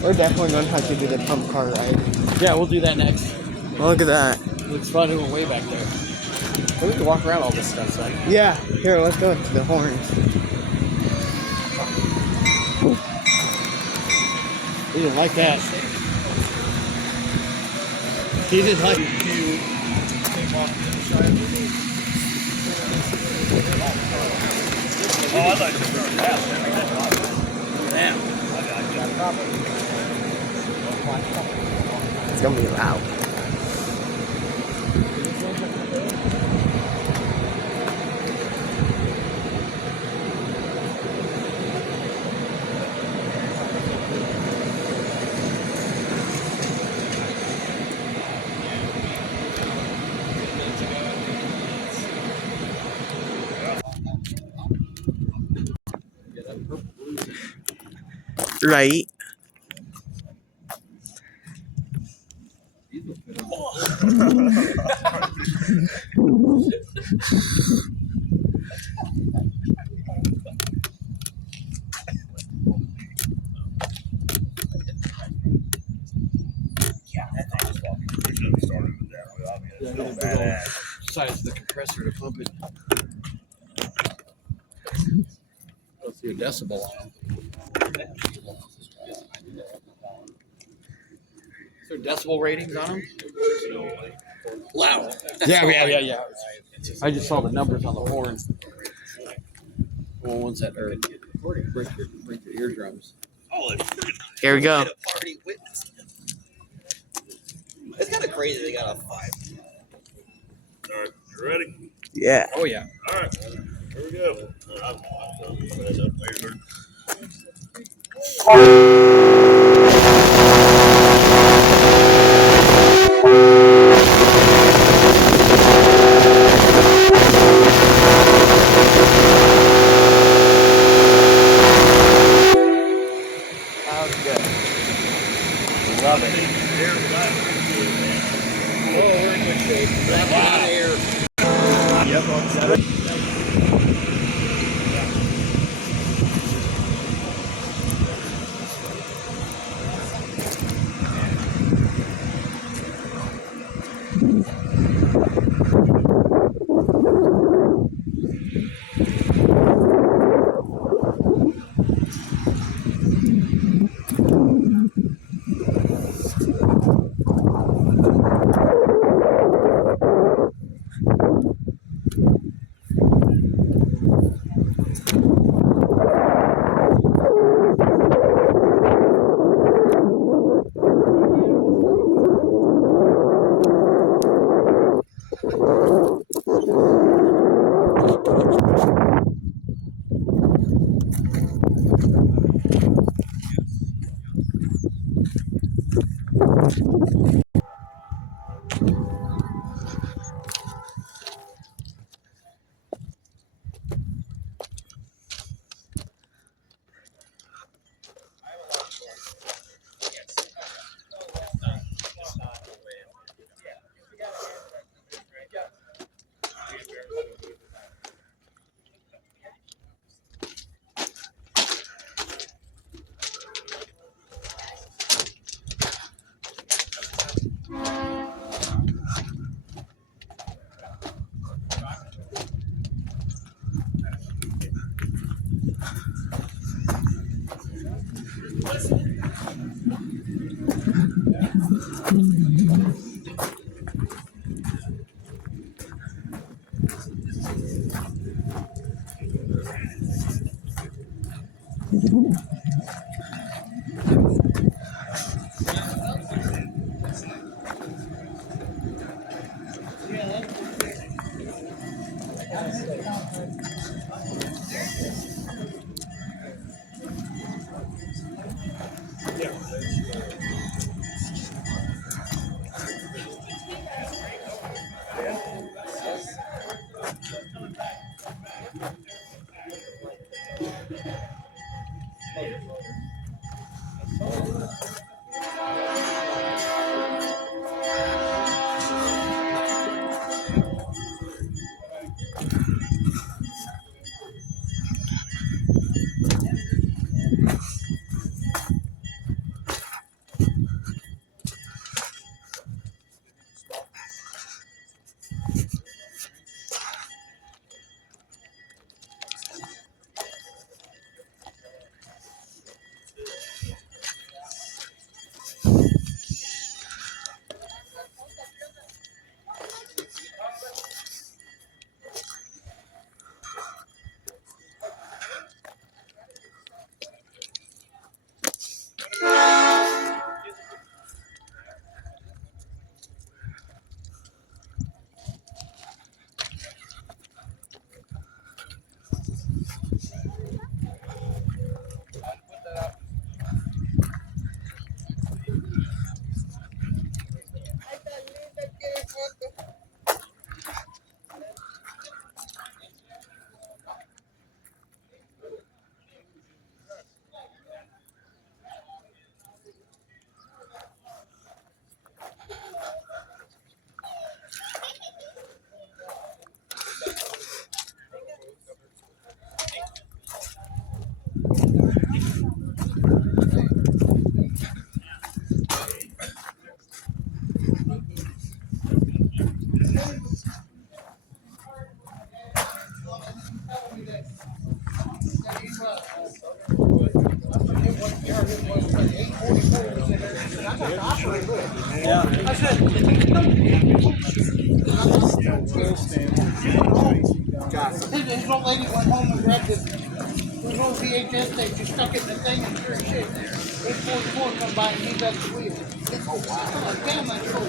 We're definitely going to have to do the pump car ride. Yeah, we'll do that next. Look at that. Looks fun. It went way back there. We can walk around all this stuff, son. Yeah, here, let's go to the horns. He didn't like that. He didn't like it. Oh, I'd like to start that. Damn. It's going to be loud. Right. Size of the compressor to pump it. Let's see a decibel on them. Is there decibel ratings on them? Loud. Yeah. I just saw the numbers on the horn. Well, ones that are break your eardrums. Here we go. It's kind of crazy they got a 5. All right, you ready? Yeah. Oh yeah. All right, here we go. Sounds good. Love it. Oh, we're in good shape. This old lady went home and grabbed this old VHS tape. She stuck it in the thing and sure as shit. 844 come by and he got the wheel. Oh, wow. Damn, that's cool.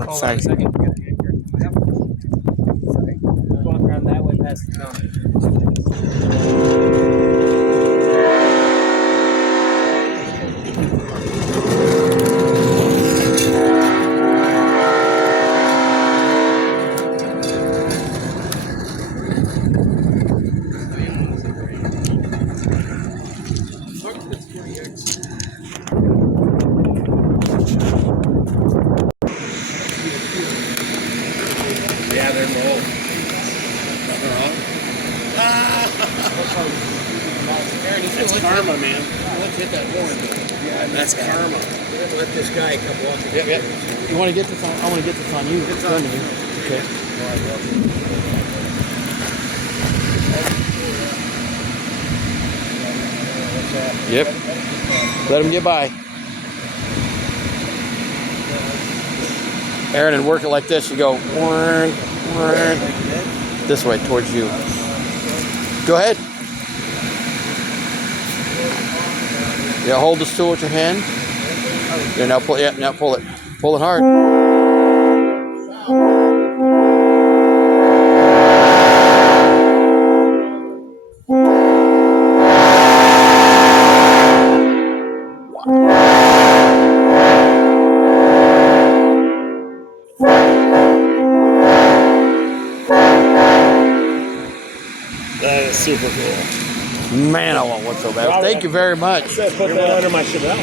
Oh, sorry. Second. Walk around that way past the counter. Yeah, they're low. That's karma, man. Let's hit that horn. That's karma. Let this guy come walking. Yep, yep. You want to get this on? I want to get this on you. It's on you. Okay. Yep. Let him get by. Aaron, and work it like this. You go whirn, whirn, this way towards you. Go ahead. Yeah, hold the stool with your hand. Yeah, now pull. Yeah, now pull it. Pull it hard. That is super cool. Man, I want one so bad. Thank you very much. Put that under my Chevelle.